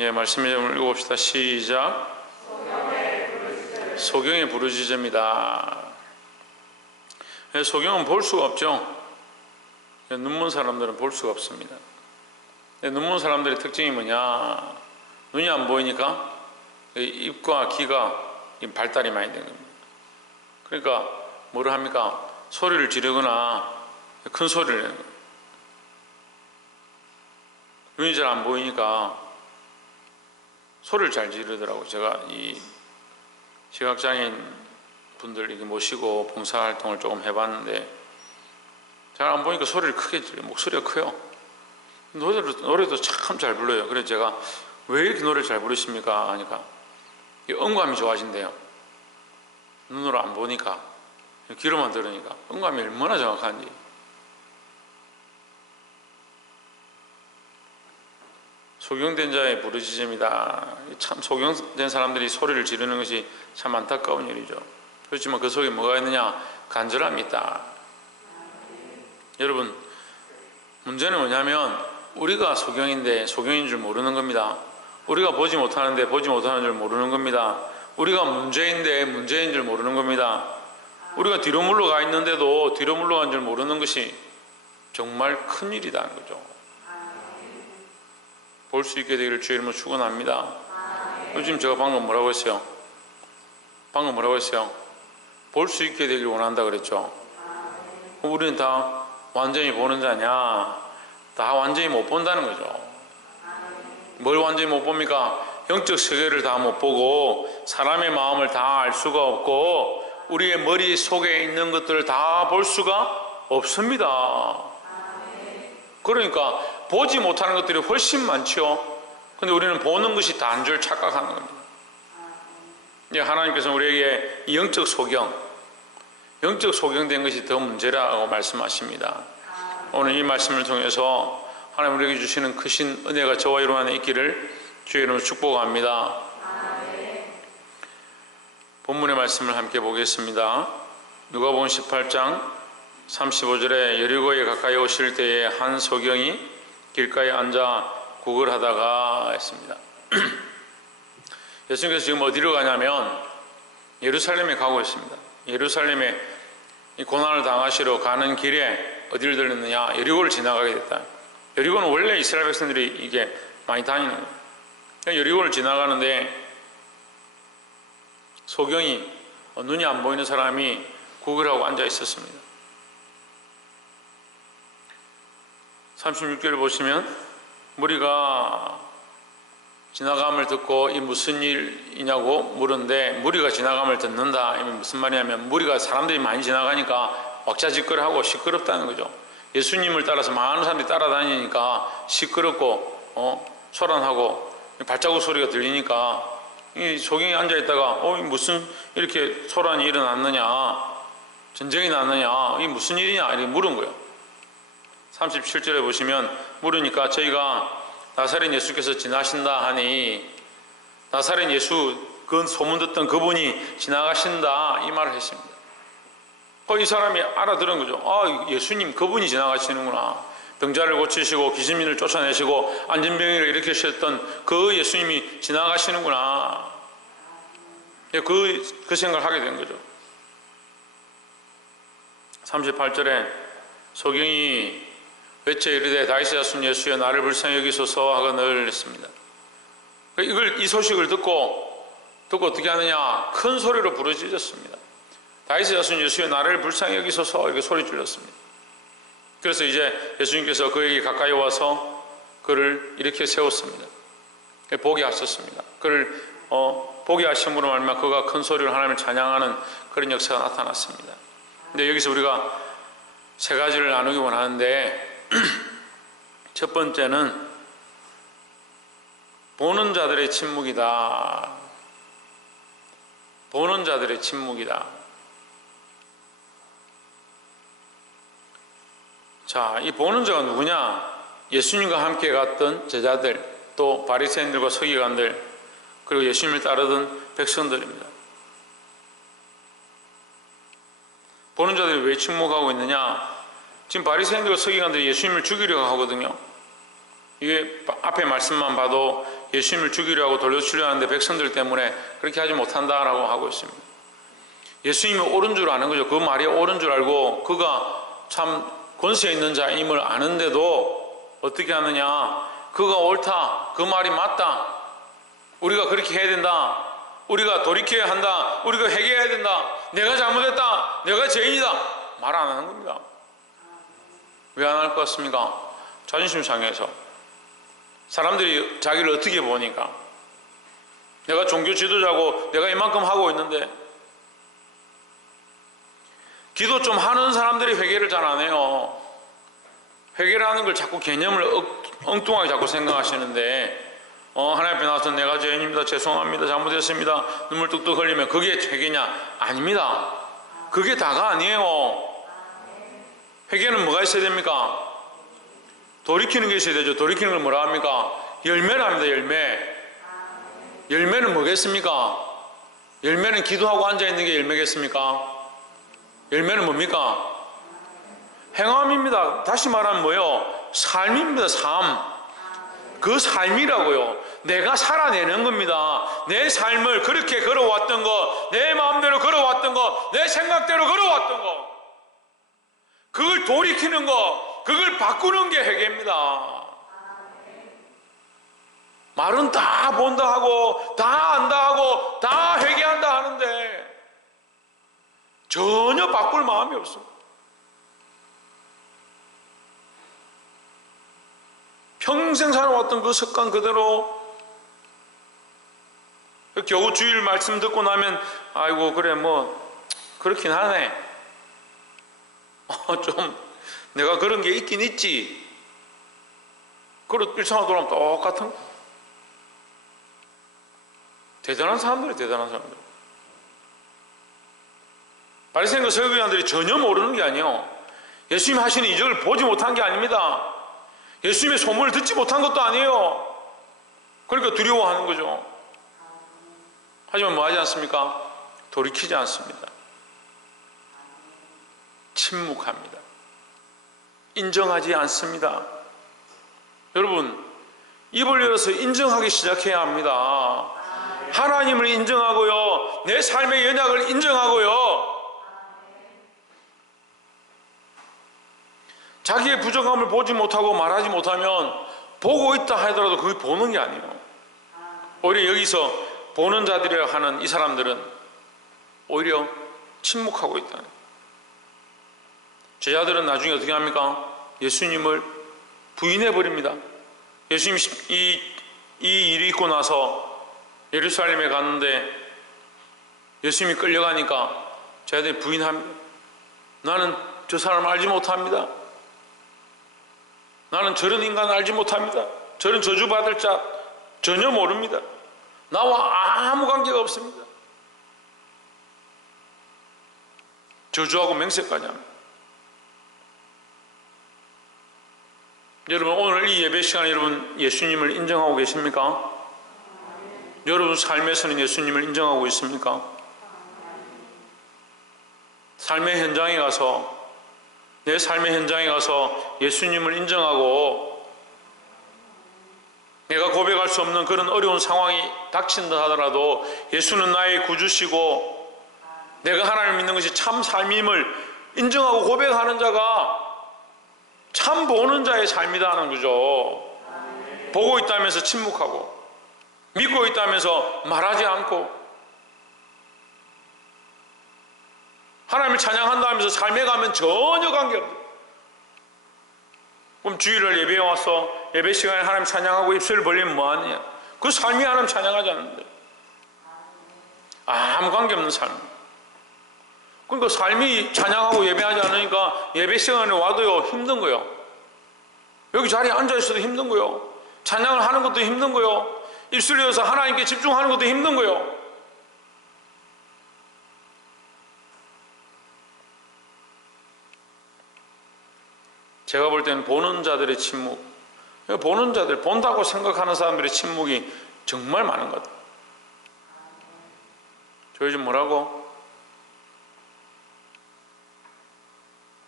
예, 말씀 좀 읽어봅시다. 시작. 소경의 부르짖음이다. 예, 소경은 볼 수가 없죠. 예, 눈먼 사람들은 볼 수가 없습니다. 예, 눈먼 사람들의 특징이 뭐냐? 눈이 안 보이니까 입과 귀가 발달이 많이 되는 겁니다. 그러니까 뭐를 합니까? 소리를 지르거나 큰 소리를 내는 거예요. 눈이 잘 안 보이니까 소리를 잘 지르더라고요. 제가 이 시각장애인 분들 이렇게 모시고 봉사활동을 조금 해봤는데 잘 안 보니까 소리를 크게 지르고 목소리가 커요. 노래도 참 잘 불러요. 그래서 제가 왜 이렇게 노래를 잘 부르십니까? 하니까 음감이 좋아진대요. 눈으로 안 보니까 귀로만 들으니까 음감이 얼마나 정확한지. 소경된 자의 부르짖음이다. 참 소경된 사람들이 소리를 지르는 것이 참 안타까운 일이죠. 그렇지만 그 속에 뭐가 있느냐? 간절함이 있다. 여러분, 문제는 뭐냐면 우리가 소경인데 소경인 줄 모르는 겁니다. 우리가 보지 못하는데 보지 못하는 줄 모르는 겁니다. 우리가 문제인데 문제인 줄 모르는 겁니다. 우리가 뒤로 물러가 있는데도 뒤로 물러간 줄 모르는 것이 정말 큰일이라는 거죠. 볼 수 있게 되기를 주의 이름으로 축원합니다. 요즘 제가 방금 뭐라고 했어요? 방금 뭐라고 했어요? 볼 수 있게 되기를 원한다 그랬죠. 우리는 다 완전히 보는 자냐? 다 완전히 못 본다는 거죠. 뭘 완전히 못 봅니까? 영적 세계를 다 못 보고 사람의 마음을 다 알 수가 없고 우리의 머릿속에 있는 것들을 다 볼 수가 없습니다. 그러니까 보지 못하는 것들이 훨씬 많죠. 근데 우리는 보는 것이 다인 줄 착각하는 겁니다. 하나님께서 우리에게 영적 소경된 것이 더 문제라고 말씀하십니다. 오늘 이 말씀을 통해서 하나님 우리에게 주시는 크신 은혜가 저와 여러분 안에 있기를 주의 이름으로 축복합니다. 본문의 말씀을 함께 보겠습니다. 누가복음 18장 35절에 여리고에 가까이 오실 때에 한 소경이 길가에 앉아 구걸하다가 했습니다. 예수님께서 지금 어디로 가냐면 예루살렘에 가고 있습니다. 예루살렘에 고난을 당하시러 가는 길에 어디를 들렸느냐? 여리고를 지나가게 됐다. 여리고는 원래 이스라엘 백성들이 이게 많이 다니는 거예요. 여리고를 지나가는데 소경이 눈이 안 보이는 사람이 구걸하고 앉아 있었습니다. 36절을 보시면 무리가 지나감을 듣고 이 무슨 일이냐고 물은데 무리가 지나감을 듣는다. 이게 무슨 말이냐면 무리가 사람들이 많이 지나가니까 왁자지껄하고 시끄럽다는 거죠. 예수님을 따라서 많은 사람들이 따라다니니까 시끄럽고 소란하고 발자국 소리가 들리니까 이 소경이 앉아있다가 무슨 이렇게 소란이 일어났느냐, 전쟁이 났느냐, 이게 무슨 일이냐 이렇게 물은 거예요. 37절에 보시면 물으니까 저희가 나사렛 예수께서 지나신다 하니 나사렛 예수 그 소문 듣던 그분이 지나가신다 이 말을 했습니다. 이 사람이 알아들은 거죠. 예수님 그분이 지나가시는구나. 병자를 고치시고 귀신을 쫓아내시고 안진병이를 일으키셨던 그 예수님이 지나가시는구나. 그 생각을 하게 된 거죠. 38절에 소경이 외쳐 이르되 다윗의 자손 예수여 나를 불쌍히 여기소서 하거늘 했습니다. 이 소식을 듣고 어떻게 하느냐? 큰 소리로 부르짖었습니다. 다윗의 자손 예수여 나를 불쌍히 여기소서 이렇게 소리 질렀습니다. 그래서 이제 예수님께서 그에게 가까이 와서 그를 이렇게 세웠습니다. 보게 하셨습니다. 그를 보게 하심으로 말미암아 그가 큰 소리로 하나님을 찬양하는 그런 역사가 나타났습니다. 근데 여기서 우리가 세 가지를 나누기 원하는데 첫 번째는 보는 자들의 침묵이다. 보는 자들의 침묵이다. 자, 이 보는 자가 누구냐? 예수님과 함께 갔던 제자들, 또 바리새인들과 서기관들, 그리고 예수님을 따르던 백성들입니다. 보는 자들이 왜 침묵하고 있느냐? 지금 바리새인들과 서기관들이 예수님을 죽이려고 하거든요. 이게 앞에 말씀만 봐도 예수님을 죽이려 하고 돌려치려 하는데 백성들 때문에 그렇게 하지 못한다라고 하고 있습니다. 예수님이 옳은 줄 아는 거죠. 그 말이 옳은 줄 알고 그가 참 권세 있는 자임을 아는데도 어떻게 하느냐, 그가 옳다, 그 말이 맞다, 우리가 그렇게 해야 된다, 우리가 돌이켜야 한다, 우리가 회개해야 된다, 내가 잘못했다, 내가 죄인이다, 말 안 하는 겁니다. 왜 안 할 것 같습니까? 자존심 상해서. 사람들이 자기를 어떻게 보니까. 내가 종교 지도자고 내가 이만큼 하고 있는데. 기도 좀 하는 사람들이 회개를 잘 안 해요. 회개라는 걸 자꾸 개념을 엉뚱하게 자꾸 생각하시는데, 하나님 앞에 나와서 내가 죄인입니다, 죄송합니다, 잘못했습니다, 눈물 뚝뚝 흘리면 그게 회개냐? 아닙니다. 그게 다가 아니에요. 회개는 뭐가 있어야 됩니까? 돌이키는 게 있어야 되죠. 돌이키는 걸 뭐라 합니까? 열매랍니다. 열매. 열매는 뭐겠습니까? 열매는 기도하고 앉아있는 게 열매겠습니까? 열매는 뭡니까? 행함입니다. 다시 말하면 뭐예요? 삶입니다. 삶. 그 삶이라고요. 내가 살아내는 겁니다. 내 삶을 그렇게 걸어왔던 거, 내 마음대로 걸어왔던 거, 내 생각대로 걸어왔던 거, 그걸 돌이키는 거, 그걸 바꾸는 게 회개입니다. 말은 다 본다 하고 다 안다 하고 다 회개한다 하는데 전혀 바꿀 마음이 없습니다. 평생 살아왔던 그 습관 그대로. 겨우 주일 말씀 듣고 나면 아이고 그래 뭐 그렇긴 하네, 좀 내가 그런 게 있긴 있지. 그리고 일상으로 돌아오면 똑같은 거. 대단한 사람들이 대단한 사람들. 바리새인과 서기관들이 전혀 모르는 게 아니에요. 예수님 하시는 이적을 보지 못한 게 아닙니다. 예수님의 소문을 듣지 못한 것도 아니에요. 그러니까 두려워하는 거죠. 하지만 뭐 하지 않습니까? 돌이키지 않습니다. 침묵합니다. 인정하지 않습니다. 여러분, 입을 열어서 인정하기 시작해야 합니다. 하나님을 인정하고요, 내 삶의 연약을 인정하고요, 자기의 부족함을 보지 못하고 말하지 못하면 보고 있다 하더라도 그게 보는 게 아니에요. 오히려 여기서 보는 자들이라 하는 이 사람들은 오히려 침묵하고 있다는. 제자들은 나중에 어떻게 합니까? 예수님을 부인해버립니다. 예수님 이 일이 있고 나서 예루살렘에 갔는데 예수님이 끌려가니까 제자들이 부인합니다. 나는 저 사람을 알지 못합니다. 나는 저런 인간을 알지 못합니다. 저런 저주받을 자 전혀 모릅니다. 나와 아무 관계가 없습니다. 저주하고 맹세까지 합니다. 여러분, 오늘 이 예배 시간에 여러분 예수님을 인정하고 계십니까? 여러분 삶에서는 예수님을 인정하고 있습니까? 삶의 현장에 가서, 내 삶의 현장에 가서 예수님을 인정하고, 내가 고백할 수 없는 그런 어려운 상황이 닥친다 하더라도 예수는 나의 구주시고 내가 하나님을 믿는 것이 참 삶임을 인정하고 고백하는 자가 참 보는 자의 삶이라는 거죠. 보고 있다면서 침묵하고, 믿고 있다면서 말하지 않고, 하나님을 찬양한다면서 삶에 가면 전혀 관계없어요. 그럼 주일을 예배에 와서 예배 시간에 하나님 찬양하고 입술을 벌리면 뭐하느냐? 그 삶이 하나님 찬양하지 않는데 아무 관계없는 삶. 그러니까 삶이 찬양하고 예배하지 않으니까 예배 시간에 와도요 힘든 거예요. 여기 자리에 앉아있어도 힘든 거예요. 찬양을 하는 것도 힘든 거예요. 입술을 열어서 하나님께 집중하는 것도 힘든 거예요. 제가 볼 때는 보는 자들의 침묵, 보는 자들, 본다고 생각하는 사람들의 침묵이 정말 많은 것 같아요. 저 요즘 뭐라고?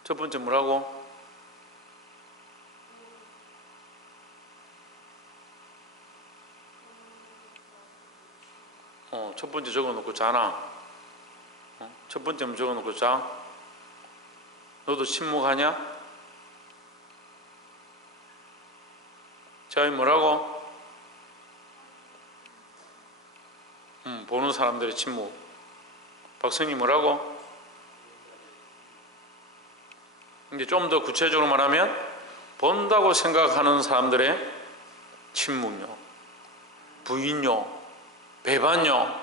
첫 번째 뭐라고? 첫 번째 적어놓고 자나? 첫 번째만 적어놓고 자? 너도 침묵하냐? 자이 뭐라고? 보는 사람들의 침묵. 박성희 뭐라고? 이제 좀 더 구체적으로 말하면 본다고 생각하는 사람들의 침묵요, 부인요, 배반요.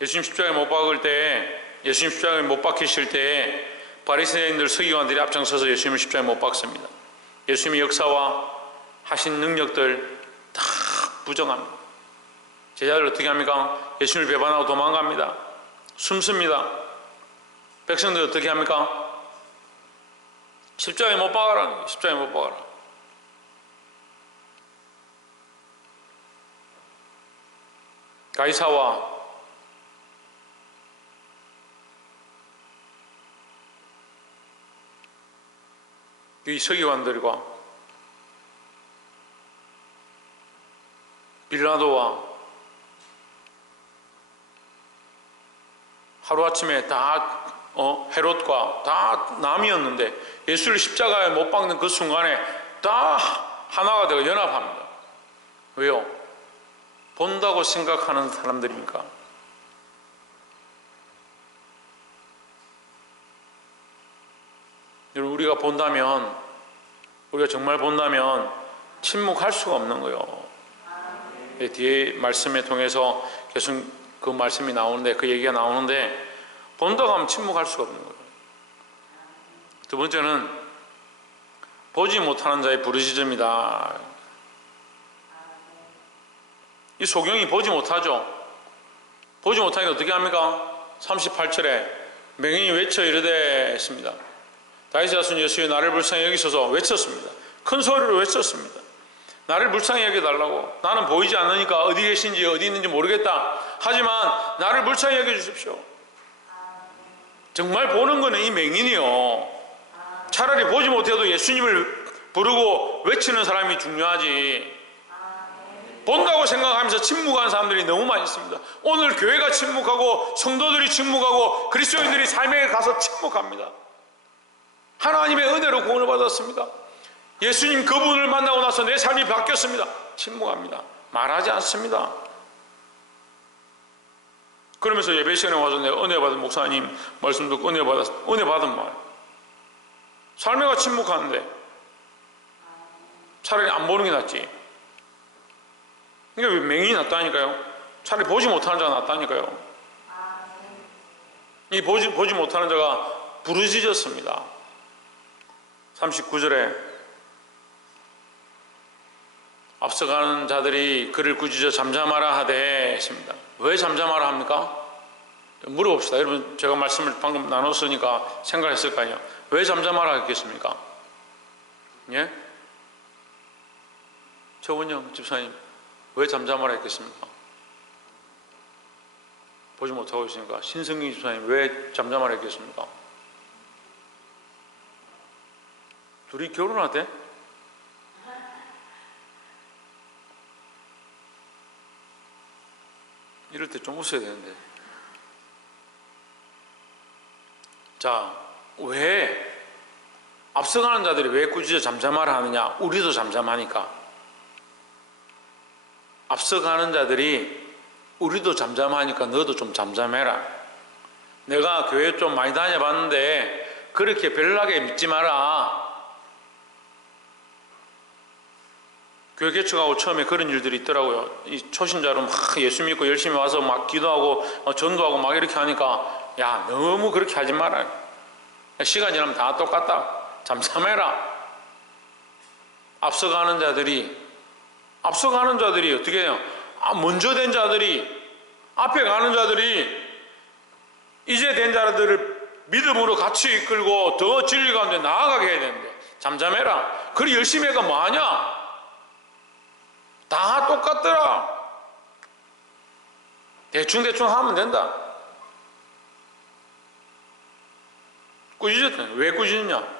예수님 십자가에 못 박을 때, 예수님 십자가에 못 박히실 때 바리새인들 서기관들이 앞장서서 예수님을 십자가에 못 박습니다. 예수님의 역사와 하신 능력들 다 부정합니다. 제자들 어떻게 합니까? 예수님을 배반하고 도망갑니다. 숨습니다. 백성들 어떻게 합니까? 십자가에 못 박아라. 십자가에 못 박아라. 가이사와 이 서기관들과 빌라도와 하루아침에 다 헤롯과 다 남이었는데 예수를 십자가에 못 박는 그 순간에 다 하나가 되어 연합합니다. 왜요? 본다고 생각하는 사람들입니까? 여러분, 우리가 본다면, 우리가 정말 본다면 침묵할 수가 없는 거예요. 뒤에 말씀에 통해서 계속 그 말씀이 나오는데, 그 얘기가 나오는데, 본다고 하면 침묵할 수가 없는 거예요. 두 번째는 보지 못하는 자의 부르짖음이다. 이 소경이 보지 못하죠. 보지 못하니까 어떻게 합니까? 38절에 맹인이 외쳐 이르되 했습니다. 다윗의 자손 예수여 나를 불쌍히 여기소서 외쳤습니다. 큰 소리로 외쳤습니다. 나를 불쌍히 여겨달라고. 나는 보이지 않으니까 어디 계신지 어디 있는지 모르겠다. 하지만 나를 불쌍히 여겨주십시오. 정말 보는 거는 이 맹인이요. 차라리 보지 못해도 예수님을 부르고 외치는 사람이 중요하지. 본다고 생각하면서 침묵하는 사람들이 너무 많이 있습니다. 오늘 교회가 침묵하고 성도들이 침묵하고 그리스도인들이 삶에 가서 침묵합니다. 하나님의 은혜로 구원을 받았습니다. 예수님 그분을 만나고 나서 내 삶이 바뀌었습니다. 침묵합니다. 말하지 않습니다. 그러면서 예배 시간에 와서 내가 은혜 받은 목사님 말씀 듣고 은혜 받은 말. 삶에가 침묵하는데 차라리 안 보는 게 낫지. 그러니까 왜 맹인이 낫다니까요? 차라리 보지 못하는 자가 낫다니까요. 이 보지 못하는 자가 부르짖었습니다. 39절에 앞서가는 자들이 그를 꾸짖어 잠잠하라 하되 했습니다. 왜 잠잠하라 합니까? 물어봅시다. 여러분, 제가 말씀을 방금 나눴으니까 생각했을 거 아니에요. 왜 잠잠하라 했겠습니까? 예? 최원영 집사님, 왜 잠잠하라 했겠습니까? 보지 못하고 있으니까. 신성기 집사님, 왜 잠잠하라 했겠습니까? 둘이 결혼하대? 이럴 때 좀 웃어야 되는데. 자, 왜 앞서가는 자들이 왜 꾸짖어 잠잠하라 하느냐? 우리도 잠잠하니까. 앞서가는 자들이 우리도 잠잠하니까 너도 좀 잠잠해라. 내가 교회 좀 많이 다녀봤는데 그렇게 별나게 믿지 마라. 교회 개척하고 처음에 그런 일들이 있더라고요. 이 초신자로 막 예수 믿고 열심히 와서 막 기도하고 전도하고 막 이렇게 하니까 야, 너무 그렇게 하지 마라. 시간 지나면 다 똑같다. 잠잠해라. 앞서가는 자들이 어떻게 해요? 먼저 된 자들이, 앞에 가는 자들이 이제 된 자들을 믿음으로 같이 이끌고 더 진리 가운데 나아가게 해야 되는데 잠잠해라. 그리 열심히 해가 뭐하냐? 다 똑같더라. 대충 하면 된다. 꾸짖었다. 왜 꾸짖느냐?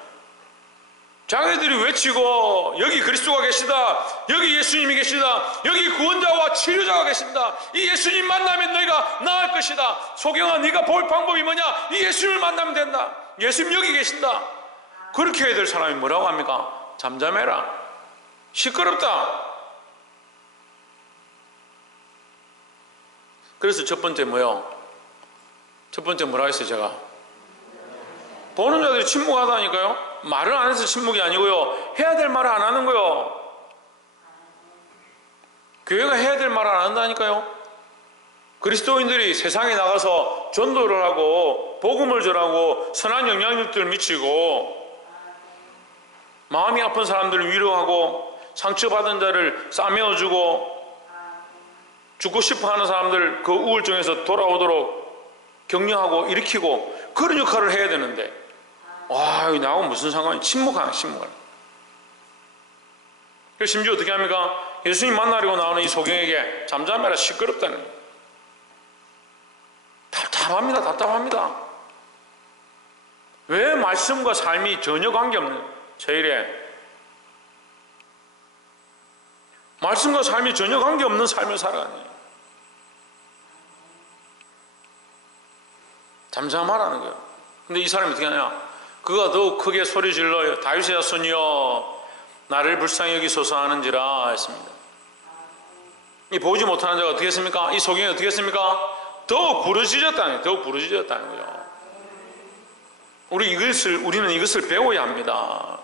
자기들이 외치고 여기 그리스도가 계시다, 여기 예수님이 계시다, 여기 구원자와 치료자가 계신다, 이 예수님 만나면 너희가 나을 것이다, 소경아 네가 볼 방법이 뭐냐, 이 예수님을 만나면 된다, 예수님 여기 계신다. 그렇게 해야 될 사람이 뭐라고 합니까? 잠잠해라, 시끄럽다. 그래서 첫 번째 뭐요? 첫 번째 뭐라 했어요 제가? 보는 자들이 침묵하다니까요. 말을 안 해서 침묵이 아니고요, 해야 될 말을 안 하는 거요. 교회가 해야 될 말을 안 한다니까요. 그리스도인들이 세상에 나가서 전도를 하고 복음을 전하고 선한 영향력들을 미치고 마음이 아픈 사람들을 위로하고 상처받은 자를 싸매어주고 죽고 싶어하는 사람들 그 우울증에서 돌아오도록 격려하고 일으키고 그런 역할을 해야 되는데, 와, 나하고 무슨 상관이? 침묵하네. 그래서 심지어 어떻게 합니까? 예수님 만나려고 나오는 이 소경에게 잠잠해라, 시끄럽다는 거예요. 답답합니다. 왜 말씀과 삶이 전혀 관계없는 제일에 말씀과 삶이 전혀 관계없는 삶을 살아가니? 잠잠하라는 거예요. 근데 이 사람이 어떻게 하냐? 그가 더욱 크게 소리 질러 다윗의 자손이여 나를 불쌍히 여기소서 하는지라 했습니다. 이 보지 못하는 자가 어떻게 했습니까? 이 소경이 어떻게 했습니까? 더욱 부르짖었다는 거예요. 우리는 이것을 배워야 합니다.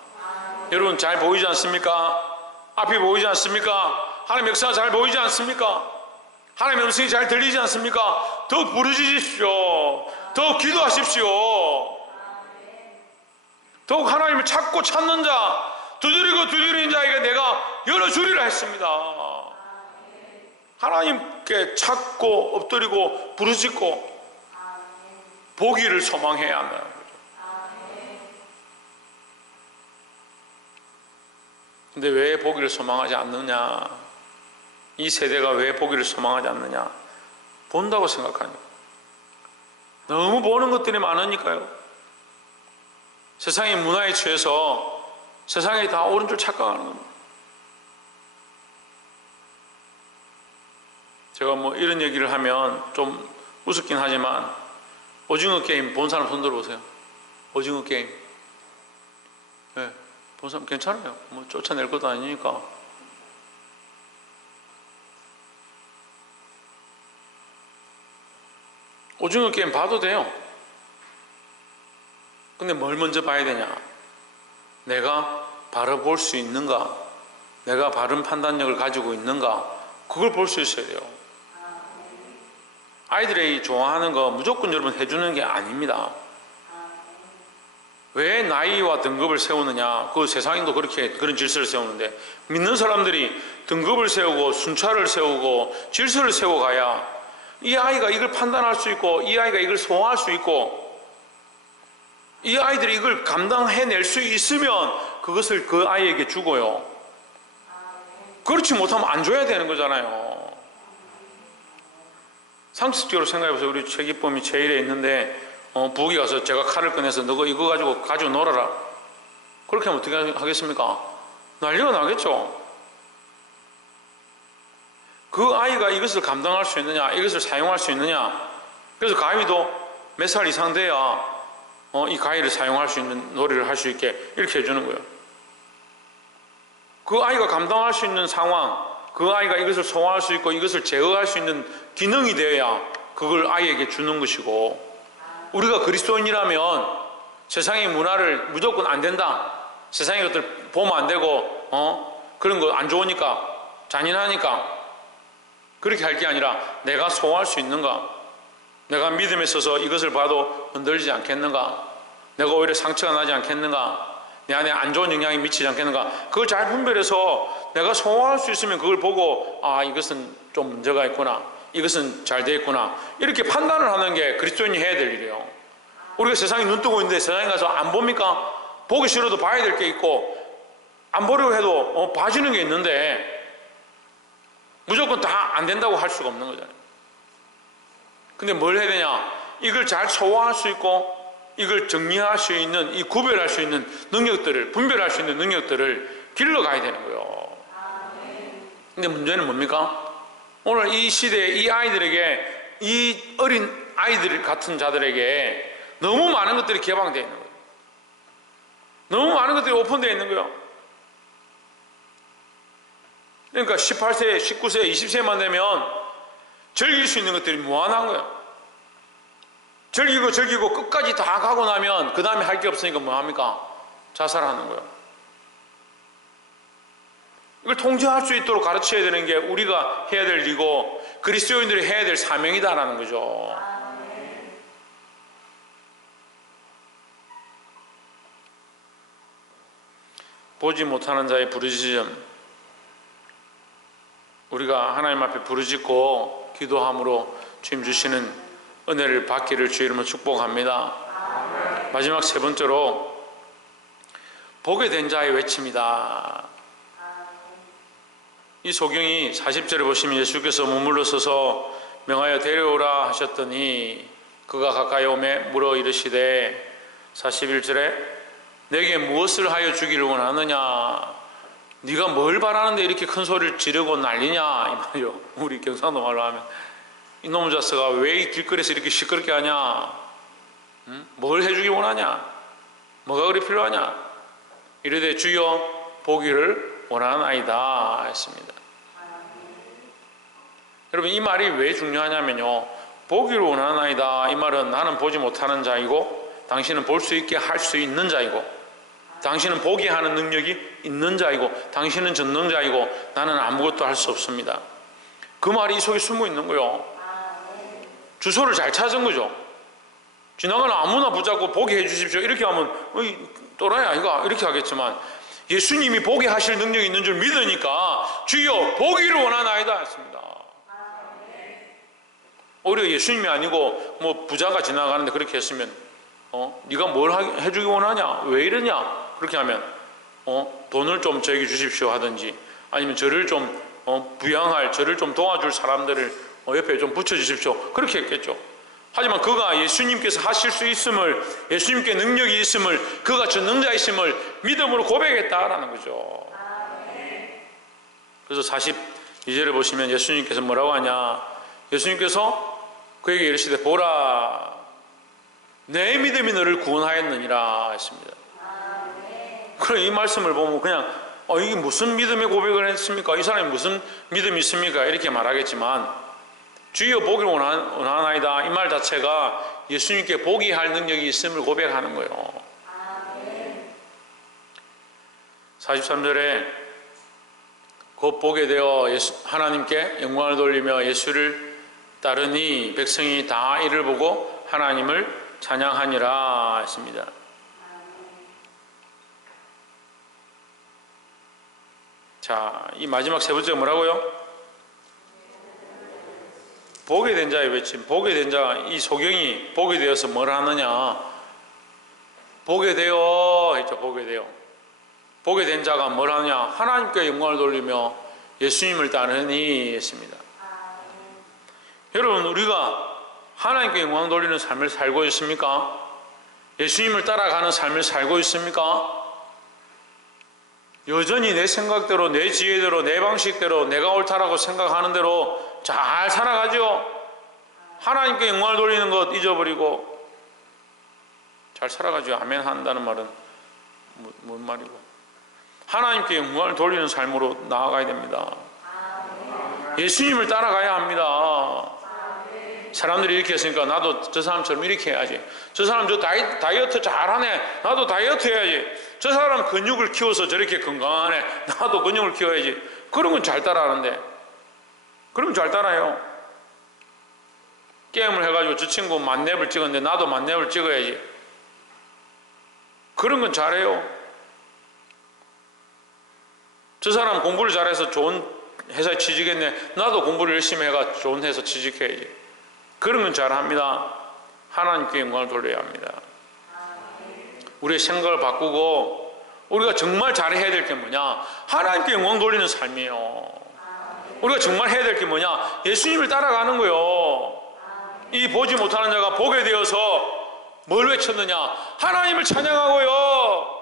여러분, 잘 보이지 않습니까? 앞이 보이지 않습니까? 하나님의 역사가 잘 보이지 않습니까? 하나님의 음성이 잘 들리지 않습니까? 더욱 부르짖으십시오. 더욱 기도하십시오. 더욱 하나님을 찾고 찾는 자, 두드리는 자에게 내가 열어주리라 했습니다. 하나님께 찾고 엎드리고 부르짖고 보기를 소망해야 한다는 거죠. 근데 왜 보기를 소망하지 않느냐? 이 세대가 왜 보기를 소망하지 않느냐? 본다고 생각하니까. 너무 보는 것들이 많으니까요. 세상의 문화에 취해서 세상이 다 옳은 줄 착각하는 겁니다. 제가 뭐 이런 얘기를 하면 좀 우습긴 하지만 오징어 게임 본 사람 손 들어보세요. 오징어 게임. 네, 본 사람 괜찮아요. 뭐 쫓아낼 것도 아니니까. 오징어 게임 봐도 돼요. 근데 뭘 먼저 봐야 되냐? 내가 바로 볼 수 있는가? 내가 바른 판단력을 가지고 있는가? 그걸 볼 수 있어야 돼요. 아이들이 좋아하는 거 무조건 여러분 해주는 게 아닙니다. 왜 나이와 등급을 세우느냐? 그 세상인도 그렇게 그런 질서를 세우는데, 믿는 사람들이 등급을 세우고 순찰을 세우고 질서를 세워가야 이 아이가 이걸 판단할 수 있고, 이 아이가 이걸 소화할 수 있고, 이 아이들이 이걸 감당해낼 수 있으면 그것을 그 아이에게 주고요. 그렇지 못하면 안 줘야 되는 거잖아요. 상식적으로 생각해보세요. 우리 최기범이 제일에 있는데 부엌에 가서 제가 칼을 꺼내서 너 이거 가지고 놀아라. 그렇게 하면 어떻게 하겠습니까? 난리가 나겠죠. 그 아이가 이것을 감당할 수 있느냐, 이것을 사용할 수 있느냐. 그래서 가위도 몇 살 이상 돼야 이 가위를 사용할 수 있는 놀이를 할 수 있게 이렇게 해주는 거예요. 그 아이가 감당할 수 있는 상황, 그 아이가 이것을 소화할 수 있고 이것을 제어할 수 있는 기능이 되어야 그걸 아이에게 주는 것이고, 우리가 그리스도인이라면 세상의 문화를 무조건 안 된다, 세상의 것들 보면 안 되고 그런 거 안 좋으니까 잔인하니까 그렇게 할 게 아니라, 내가 소화할 수 있는가, 내가 믿음에 있어서 이것을 봐도 흔들리지 않겠는가, 내가 오히려 상처가 나지 않겠는가, 내 안에 안 좋은 영향이 미치지 않겠는가, 그걸 잘 분별해서 내가 소화할 수 있으면 그걸 보고, 아, 이것은 좀 문제가 있구나, 이것은 잘 되어 있구나, 이렇게 판단을 하는 게 그리스도인이 해야 될 일이에요. 우리가 세상에 눈 뜨고 있는데 세상에 가서 안 봅니까? 보기 싫어도 봐야 될 게 있고, 안 보려고 해도 봐주는 게 있는데 무조건 다 안 된다고 할 수가 없는 거잖아요. 근데 뭘 해야 되냐? 이걸 잘 소화할 수 있고 이걸 정리할 수 있는, 이 구별할 수 있는 능력들을, 분별할 수 있는 능력들을 길러가야 되는 거예요. 근데 문제는 뭡니까? 오늘 이 시대에 이 아이들에게, 이 어린 아이들 같은 자들에게 너무 많은 것들이 개방되어 있는 거예요. 너무 많은 것들이 오픈되어 있는 거예요. 그러니까 18세, 19세, 20세만 되면 즐길 수 있는 것들이 무한한 거예요. 즐기고 끝까지 다 가고 나면 그 다음에 할 게 없으니까 뭐합니까? 자살하는 거예요. 이걸 통제할 수 있도록 가르쳐야 되는 게 우리가 해야 될 일이고 그리스도인들이 해야 될 사명이다라는 거죠. 보지 못하는 자의 부르짖음, 우리가 하나님 앞에 부르짖고 기도함으로 주님 주시는 은혜를 받기를 주 이름으로 축복합니다. 마지막 세 번째로 보게 된 자의 외침이다. 이 소경이 40절에 보시면 예수께서 머물러 서서 명하여 데려오라 하셨더니 그가 가까이 오매 물어 이르시되 41절에 내게 무엇을 하여 주기를 원하느냐, 네가 뭘 바라는데 이렇게 큰 소리를 지르고 난리냐 이 말이요. 우리 경상도 말로 하면 이놈의 자식아 왜 이 길거리에서 이렇게 시끄럽게 하냐, 뭘 해주기 원하냐, 뭐가 그리 필요하냐. 이르되 주여 보기를 원하나이다 했습니다. 여러분 이 말이 왜 중요하냐면요, 보기를 원하나이다 이 말은 나는 보지 못하는 자이고 당신은 볼 수 있게 할 수 있는 자이고 당신은 보게 하는 능력이 있는 자이고 당신은 전능자이고 나는 아무것도 할 수 없습니다. 그 말이 이 속에 숨어 있는 거예요. 주소를 잘 찾은 거죠. 지나가는 아무나 붙잡고 보게 해주십시오 이렇게 하면 어이 또라이 아이가 이렇게 하겠지만 예수님이 보게 하실 능력이 있는 줄 믿으니까 주여 보기를 원하나이다 했습니다. 오히려 예수님이 아니고 뭐 부자가 지나가는데 그렇게 했으면 네가 뭘 해주기 원하냐, 왜 이러냐, 그렇게 하면 돈을 좀 저에게 주십시오 하든지 아니면 저를 좀 부양할, 저를 좀 도와줄 사람들을 옆에 좀 붙여주십시오 그렇게 했겠죠. 하지만 그가 예수님께서 하실 수 있음을, 예수님께 능력이 있음을, 그가 전능자이심을 믿음으로 고백했다라는 거죠. 그래서 42절에 보시면 예수님께서 뭐라고 하냐, 예수님께서 그에게 이르시되 보라 내 믿음이 너를 구원하였느니라 했습니다. 그럼 이 말씀을 보면 그냥 이게 무슨 믿음의 고백을 했습니까? 이 사람이 무슨 믿음이 있습니까? 이렇게 말하겠지만 주여 보기를 원하나이다 이 말 자체가 예수님께 보게 할 능력이 있음을 고백하는 거예요. 43절에 곧 보게 되어 하나님께 영광을 돌리며 예수를 따르니 백성이 다 이를 보고 하나님을 찬양하니라 했습니다. 자, 이 마지막 세 번째가 뭐라고요? 보게 된 자의 외침. 보게 된 자, 이 소경이 보게 되어서 뭘 하느냐, 보게 되어 했죠. 보게 되어. 보게 된 자가 뭘 하느냐, 하나님께 영광을 돌리며 예수님을 따르니 했습니다. 여러분 우리가 하나님께 영광 돌리는 삶을 살고 있습니까? 예수님을 따라가는 삶을 살고 있습니까? 여전히 내 생각대로, 내 지혜대로, 내 방식대로, 내가 옳다라고 생각하는 대로 잘 살아가죠? 하나님께 영광을 돌리는 것 잊어버리고 잘 살아가죠. 아멘 한다는 말은 뭔 말이고, 하나님께 영광을 돌리는 삶으로 나아가야 됩니다. 예수님을 따라가야 합니다. 사람들이 이렇게 했으니까 나도 저 사람처럼 이렇게 해야지. 저 사람 저 다이어트 잘하네, 나도 다이어트 해야지. 저 사람 근육을 키워서 저렇게 건강하네, 나도 근육을 키워야지. 그런 건 잘 따라하는데, 그러면 잘 따라해요. 게임을 해가지고 저 친구 만렙을 찍었는데 나도 만렙을 찍어야지. 그런 건 잘해요. 저 사람 공부를 잘해서 좋은 회사에 취직했네, 나도 공부를 열심히 해가 좋은 회사 취직해야지. 그런 건 잘합니다. 하나님께 영광을 돌려야 합니다. 우리의 생각을 바꾸고 우리가 정말 잘해야 될 게 뭐냐, 하나님께 영광 돌리는 삶이에요. 우리가 정말 해야 될 게 뭐냐, 예수님을 따라가는 거예요. 이 보지 못하는 자가 보게 되어서 뭘 외쳤느냐? 하나님을 찬양하고요.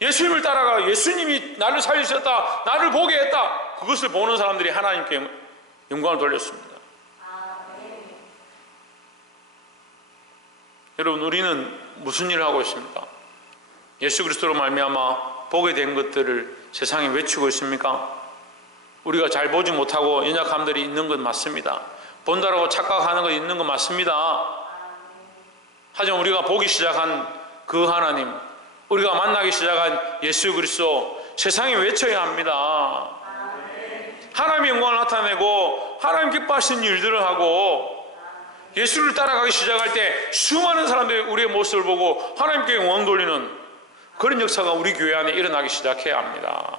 예수님을 따라가. 예수님이 나를 살리셨다, 나를 보게 했다. 그것을 보는 사람들이 하나님께 영광을 돌렸습니다. 여러분, 우리는 무슨 일을 하고 있습니까? 예수 그리스도로 말미암아 보게 된 것들을 세상에 외치고 있습니까? 우리가 잘 보지 못하고 연약함들이 있는 건 맞습니다. 본다라고 착각하는 건 있는 건 맞습니다. 하지만 우리가 보기 시작한 그 하나님, 우리가 만나기 시작한 예수 그리스도, 세상에 외쳐야 합니다. 하나님의 영광을 나타내고 하나님 기뻐하시는 일들을 하고, 예수를 따라가기 시작할 때 수많은 사람들이 우리의 모습을 보고 하나님께 영광 돌리는 그런 역사가 우리 교회 안에 일어나기 시작해야 합니다.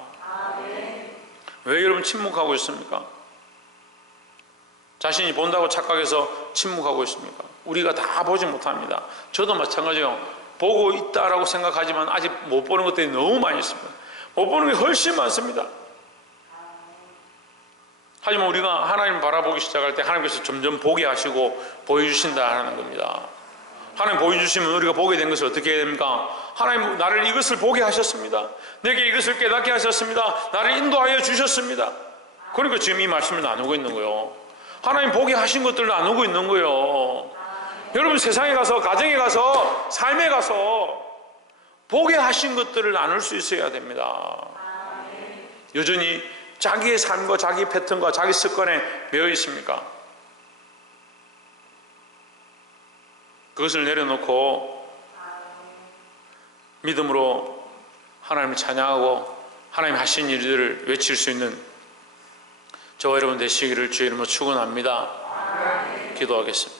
왜 여러분 침묵하고 있습니까? 자신이 본다고 착각해서 침묵하고 있습니까? 우리가 다 보지 못합니다. 저도 마찬가지예요. 보고 있다라고 생각하지만 아직 못 보는 것들이 너무 많이 있습니다. 못 보는 게 훨씬 많습니다. 하지만 우리가 하나님을 바라보기 시작할 때 하나님께서 점점 보게 하시고 보여주신다 하는 겁니다. 하나님 보여주시면 우리가 보게 된 것을 어떻게 해야 됩니까? 하나님 나를 이것을 보게 하셨습니다. 내게 이것을 깨닫게 하셨습니다. 나를 인도하여 주셨습니다. 그러니까 지금 이 말씀을 나누고 있는 거예요. 하나님 보게 하신 것들을 나누고 있는 거예요. 여러분, 세상에 가서, 가정에 가서, 삶에 가서 보게 하신 것들을 나눌 수 있어야 됩니다. 여전히 자기의 삶과 자기 패턴과 자기 습관에 매여 있습니까? 그것을 내려놓고 믿음으로 하나님을 찬양하고 하나님 하신 일들을 외칠 수 있는 저와 여러분 되시기를 주의 이름으로 축원합니다. 기도하겠습니다.